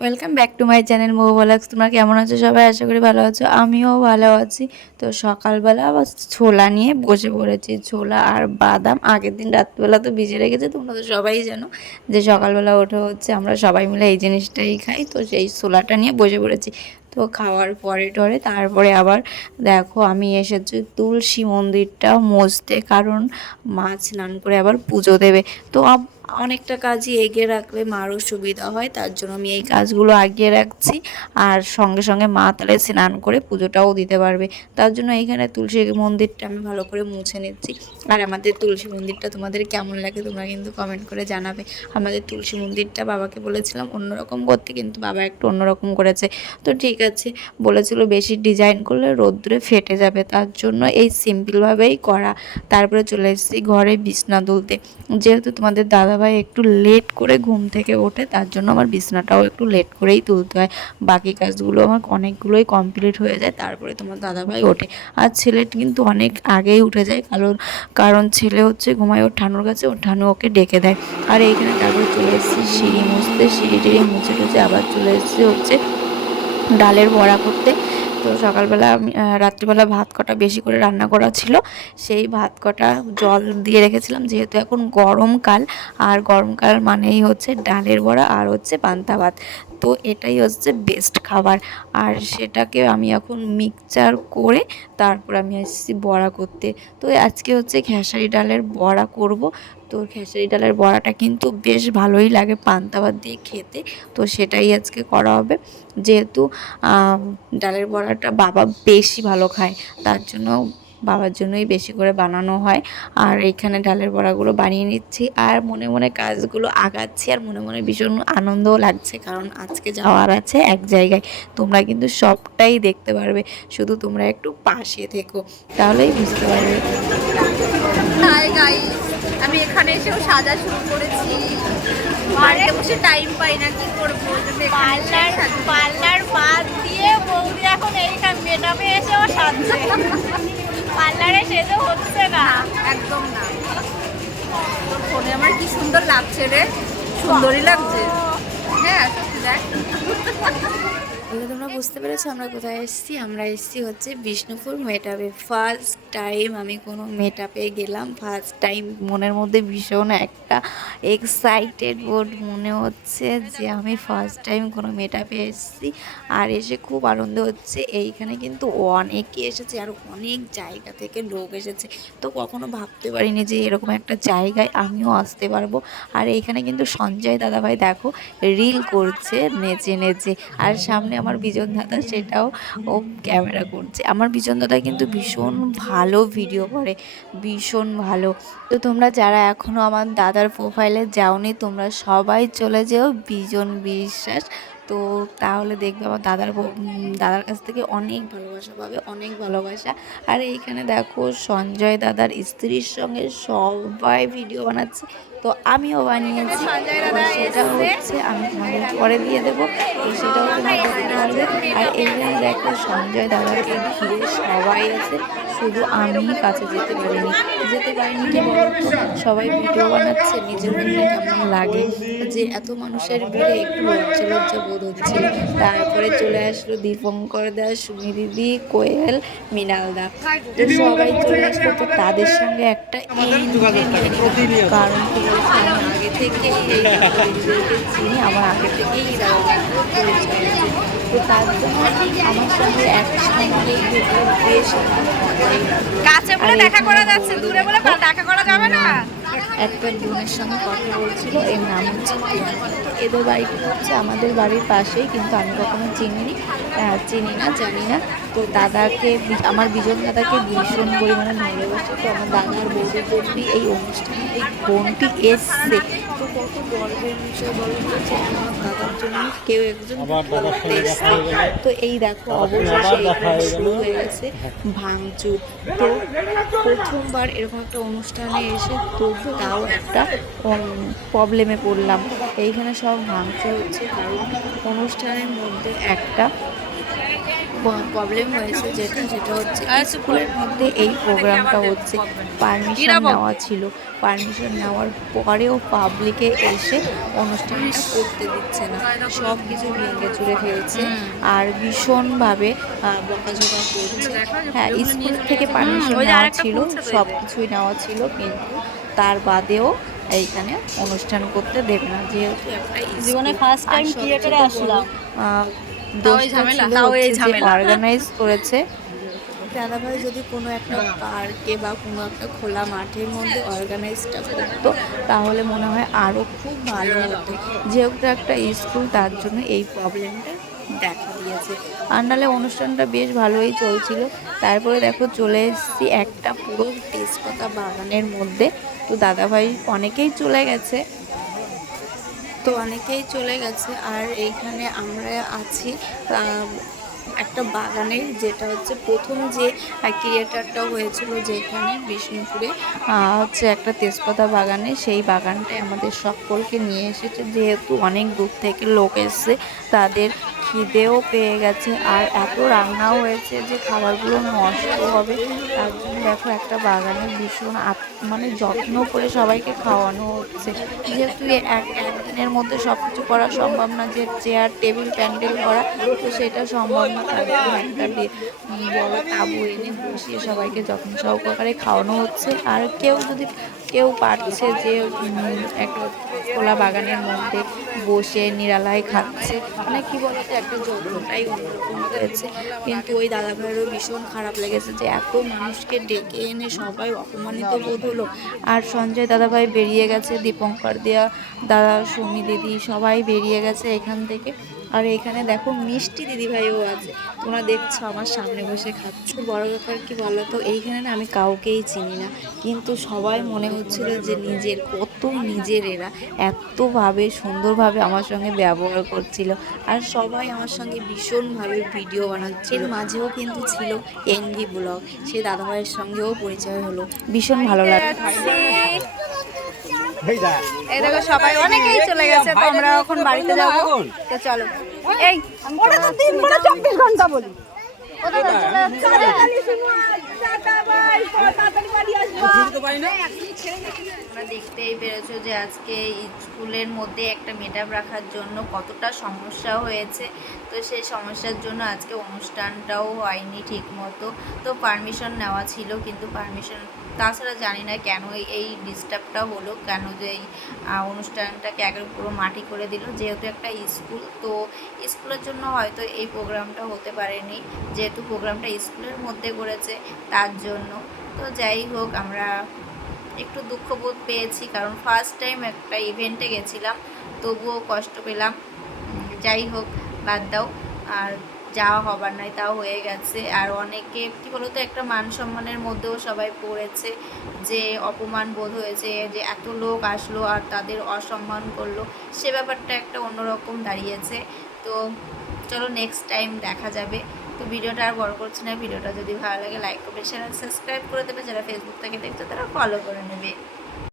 Welcome back to my channel Mou blogs. তোমরা কেমন আছো সবাই? আশা করি ভালো আছো, আমিও ভালো আছি। তো সকালবেলা আবার ছোলা নিয়ে বসে পড়েছি। ছোলা আর বাদাম আগের দিন রাত্রিবেলা তো ভিজে রেখেছে। তোমরা তো সবাই জানো যে সকালবেলা ওঠে হচ্ছে আমরা সবাই মিলে এই জিনিসটাই খাই। তো সেই ছোলাটা নিয়ে বসে পড়েছি। তো খাওয়ার পরে টরে তারপরে আবার দেখো আমি এসেছি তুলসী মন্দিরটা মুছতে, কারণ মা স্নান করে আবার পুজো দেবে। তো অনেকটা কাজই এগিয়ে রাখলে মারও সুবিধা হয়, তার জন্য আমি এই কাজগুলো আগিয়ে রাখছি। আর সঙ্গে সঙ্গে মা তাহলে স্নান করে পুজোটাও দিতে পারবে, তার জন্য এইখানে তুলসী মন্দিরটা আমি ভালো করে মুছে নিচ্ছি। আর আমাদের তুলসী মন্দিরটা তোমাদের কেমন লাগে তোমরা কিন্তু কমেন্ট করে জানাবে। আমাদের তুলসী মন্দিরটা বাবাকে বলেছিলাম অন্যরকম করতে, কিন্তু বাবা একটু অন্যরকম করেছে। তো ঠিক আছে, বলেছিল বেশি ডিজাইন করলে রোদ্দুরে ফেটে যাবে, তার জন্য এই সিম্পলভাবেই করা। তারপরে চলে এসেছি ঘরে বিছনা তুলতে। যেহেতু তোমাদের দাদাভাই একটু লেট করে ঘুম থেকে ওঠে, তার জন্য আমার বিছনাটাও একটু লেট করেই তুলতে হয়। বাকি কাজগুলো আমার অনেকগুলোই কমপ্লিট হয়ে যায়, তারপরে তোমার দাদাভাই ওঠে। আর ছেলে কিন্তু অনেক আগেই উঠে যায়, কারণ ছেলে হচ্ছে ঘুমায় ওর ঠানুর কাছে, ওর ঠানু ওকে ডেকে দেয়। আর এইখানে তারপরে চলে এসেছি সিঁড়ি মুছতে, সিঁড়ি টিড়ি মুছে টুছে আবার চলে এসেছি হচ্ছে ডালের বড়া করতে। তো সকালবেলা আমি রাত্রিবেলা ভাত কটা বেশি করে রান্না করা ছিল, সেই ভাত কটা জল দিয়ে রেখেছিলাম। যেহেতু এখন গরমকাল, আর গরমকাল মানেই হচ্ছে ডালের বড়া আর হচ্ছে পান্তা ভাত। তো এটাই হচ্ছে বেস্ট খাবার। আর সেটাকে আমি এখন মিক্সচার করে তারপর আমি এসেছি বড়া করতে। তো আজকে হচ্ছে খেসারি ডালের বড়া করব। তো খেসারি ডালের বড়াটা কিন্তু বেশ ভালোই লাগে পান্তা ভাত দিয়ে খেতে। তো সেটাই আজকে করা হবে। যেহেতু ডালের বড়াটা বাবা বেশি ভালো খায়, তার জন্য বাবার জন্যই বেশি করে বানানো হয়। আর এইখানে ডালের বড়াগুলো বানিয়ে নিচ্ছি আর মনে মনে কাজগুলো আগাচ্ছি, আর মনে মনে ভীষণ আনন্দও লাগছে, কারণ আজকে যাওয়ার আছে এক জায়গায়। তোমরা কিন্তু সবটাই দেখতে পারবে, শুধু তোমরা একটু পাশে থেকো, তাহলেই বুঝতে পারবে। হাই গাইস, আমি এখানে এসেও সাজা শুরু করেছি। বাড়িতে বসে টাইম পাই না, কি করবো? পার্লার বাদ দিয়ে বৌদি এখন এইখান মেটাপে এসেও সাজছে। পার্লারে সেজে হচ্ছে না, একদম না। তোর ফোনে আমার কি সুন্দর লাগছে রে, সুন্দরই লাগছে। হ্যাঁ সত্যি দেখ। তাহলে তোমরা বুঝতে পেরেছো আমরা কোথায় এসেছি। আমরা এসেছি হচ্ছে বিষ্ণুপুর মেটআপে। ফার্স্ট টাইম আমি কোনো মেটআপে গেলাম, ফার্স্ট টাইম। মনের মধ্যে ভীষণ একটা এক্সাইটেড বোধ মনে হচ্ছে যে আমি ফার্স্ট টাইম কোনো মেটআপে এসেছি। আর এসে খুব আনন্দ হচ্ছে। এইখানে কিন্তু অনেকে এসেছে আর অনেক জায়গা থেকে লোক এসেছে। তো কখনো ভাবতে পারিনি যে এরকম একটা জায়গায় আমিও আসতে পারবো। আর এইখানে কিন্তু সঞ্জয় দাদাভাই দেখো রিল করছে নেচে নেচে। আর সামনে আমার বিজন দাদা, সেটাও ও ক্যামেরা করছে। আমার বিজন দাদা কিন্তু ভীষণ ভালো ভিডিও করে, ভীষণ ভালো। তো তোমরা যারা এখনও আমার দাদার প্রোফাইলে যাওনি, তোমরা সবাই চলে যেও বিজন বিশ্বাস। তো তাহলে দেখবে আমার দাদার কাছ থেকে অনেক ভালোবাসা পাবে, অনেক ভালোবাসা। আর এইখানে দেখো সঞ্জয় দাদার স্ত্রীর সঙ্গে সবাই ভিডিও বানাচ্ছে, তো আমিও বানিয়েছি। তো সেটা হচ্ছে আমি তোমাদের পরে দিয়ে দেবো, তো সেটাও তোমরা দেখতে পারবে। আর এইখানে দেখো সঞ্জয় দাদাকে ঘিরে সবাই আছে, শুধু আমি কাছে যেতে পারিনি কি বলতো, সবাই ভিডিও বানাচ্ছে, নিজের মনে কেমন লাগে যে এত মানুষের ভিড়ে একটু লজ্জা লজ্জা বোধ হচ্ছিল। তারপরে চলে আসলো দীপঙ্কর দা, সুমি দিদি, কোয়েল, মৃণাল দা। তো সবাই চলে আসলো। তো তাদের সঙ্গে একটা কারণ কি বলছে, আমি আগে থেকেই এই দিদিদেরকে চিনি, আমার আগে থেকেই পরিচয় আছে। তো তার জন্য আমার সঙ্গে একসঙ্গে ঘুরতে বেশ মজাই লাগলো। কাছে বলে দেখা করা যাচ্ছে, দূরে বলে দেখা করা যাবে না। একটা বোনের সঙ্গে কথা বলছিল, এর নাম হচ্ছে প্রিয়াঙ্কা। তো এদের বাড়িটা হচ্ছে আমাদের বাড়ির পাশেই, কিন্তু আমি কখনো চিনি না, জানি না। তো আমার বিজন দাদাকে ভীষণ পরিমাণে ভালোবাসে। তো আমার দাদার বৌদির জন্যই এই অনুষ্ঠানে এই বোনটি এসছে। তো কত গর্বের বিষয় বলো তো, যে আমার দাদার জন্য কেউ একজন করতে এসছে। তো এই দেখো অবশেষে এখানে শুরু হয়ে গেছে ভাঙচুর। তো প্রথমবার এরকম একটা অনুষ্ঠানে এসে তাও একটা প্রবলেমে পড়লাম। এইখানে সব ভাঙচুর হচ্ছে, কারণ অনুষ্ঠানের মধ্যে একটা প্রবলেম হয়েছে সেটা হচ্ছে স্কুলের মধ্যে এই প্রোগ্রামটা হচ্ছে, পারমিশন নেওয়া ছিল, পারমিশন নেওয়ার পরেও পাবলিকে এসে অনুষ্ঠানটা করতে দিচ্ছে না, সব কিছু ভেঙে চুরে ফেলছে আর ভীষণভাবে বকাঝকা করছে। হ্যাঁ, স্কুল থেকে পারমিশন নেওয়া ছিল, সব কিছুই নেওয়া ছিল, কিন্তু তার বাদেও এইখানে অনুষ্ঠান করতে দেবে না, যেহেতু একটা জীবনে ফার্স্ট টাইম থিয়েটারে আসলাম। অর্গানাইজ করেছে দাদাভাই। যদি কোনো একটা পার্কে বা কোনো একটা খোলা মাঠের মধ্যে অর্গানাইজটা করতো তাহলে মনে হয় আরও খুব ভালো হতো, যেহেতু একটা স্কুল তার জন্য এই প্রবলেমটা দেখা দিয়েছে। আর নাহলে অনুষ্ঠানটা বেশ ভালোই চলছিল। তারপরে দেখো চলে এসেছি একটা পুরো তেজপাতা বাগানের মধ্যে। তো দাদাভাই অনেকেই চলে গেছে, আর এইখানে আমরা আছি একটা বাগানে, যেটা হচ্ছে প্রথম যে ক্রিয়েটারটা হয়েছিল যেখানে বিষ্ণুপুরে হচ্ছে একটা তেজপাতা বাগানে, সেই বাগানটাই আমাদের সকলকে নিয়ে এসেছে, যেহেতু অনেক দূর থেকে লোক এসছে, তাদের খিদেও পেয়ে গেছে আর এত রান্নাও হয়েছে যে খাবারগুলো নষ্ট হবে, তার জন্য দেখো একটা বাগানের ভীষণ মানে যত্ন করে সবাইকে খাওয়ানো হচ্ছে, যেহেতু একদিনের মধ্যে সব কিছু করা সম্ভব না, যে চেয়ার টেবিল প্যান্ডেল করা, তো সেটা সম্ভব না, তার জন্য একটা বড় তাঁবু এনে বসিয়ে সবাইকে যত্ন সহকারে খাওয়ানো হচ্ছে। আর কেউ পারছে যে একটা খোলা বাগানের মধ্যে বসে নিরালায় খাচ্ছে, মানে কি বলতো একটা যত্নটাই অন্যরকম হয়েছে। কিন্তু ওই দাদাভাইয়েরও ভীষণ খারাপ লেগেছে যে এত মানুষকে ডেকে এনে সবাই অপমানিত বোধ হলো। আর সঞ্জয় দাদাভাই বেরিয়ে গেছে, দীপঙ্কর দেয়া দাদা, সুমি দিদি সবাই বেরিয়ে গেছে এখান থেকে। আর এখানে দেখো মিষ্টি দিদিভাইও আছে, তোমরা দেখছো আমার সামনে বসে খাচ্ছে। বড় ব্যাপার কি বলো তো, এইখানে না আমি কাউকেই চিনি না, কিন্তু সবাই মনে হচ্ছিল যে কত নিজের এরা, এতভাবে সুন্দরভাবে আমার সঙ্গে ব্যবহার করছিল, আর সবাই আমার সঙ্গে ভীষণভাবে ভিডিও বানাচ্ছে। এর মাঝেও কিন্তু ছিল এনভি ব্লগ, সেই দাদাভাইয়ের সঙ্গেও পরিচয় হলো, ভীষণ ভালো লাগে। এই দেখো সবাই অনেকেই চলে গেছে, তো আমরা এখন বাড়িতে যাবো, তো চলো। এই ওটা তো 24 ঘন্টা বলি, তোমরা দেখতেই পেরেছো যে আজকে স্কুলের মধ্যে একটা মিটআপ রাখার জন্য কতটা সমস্যা হয়েছে। তো সেই সমস্যার জন্য আজকে অনুষ্ঠানটাও হয়নি ঠিক মতো। তো পারমিশন নেওয়া ছিল, কিন্তু পারমিশন তাছাড়া জানি না কেন এই ডিস্টার্বটা হলো, কেন যে এই অনুষ্ঠানটাকে একদম পুরো মাটি করে দিল, যেহেতু একটা স্কুল, তো স্কুলের জন্য হয়তো এই প্রোগ্রামটা হতে পারেনি, যেহেতু প্রোগ্রামটা স্কুলের মধ্যে করেছে তার জন্য। তো যাই হোক, আমরা একটু দুঃখবোধ পেয়েছি, কারণ ফার্স্ট টাইম একটা ইভেন্টে গেছিলাম, তবুও কষ্ট পেলাম। যাই হোক, বাদ দাও, আর যাওয়া হবার নয়, তাও হয়ে গেছে। আর অনেকে কী বলতো, একটা মান সম্মানের মধ্যেও সবাই পড়েছে, যে অপমান বোধ হয়েছে যে এত লোক আসলো আর তাদের অসম্মান করলো, সে ব্যাপারটা একটা অন্যরকম দাঁড়িয়েছে। তো চলো নেক্সট টাইম দেখা যাবে। তো ভিডিওটা আর বড় করছি না, ভিডিওটা যদি ভালো লাগে লাইক করবে, শেয়ার সাবস্ক্রাইব করে দেবে, যারা ফেসবুক থেকে দেখছো তারা ফলো করে নেবে।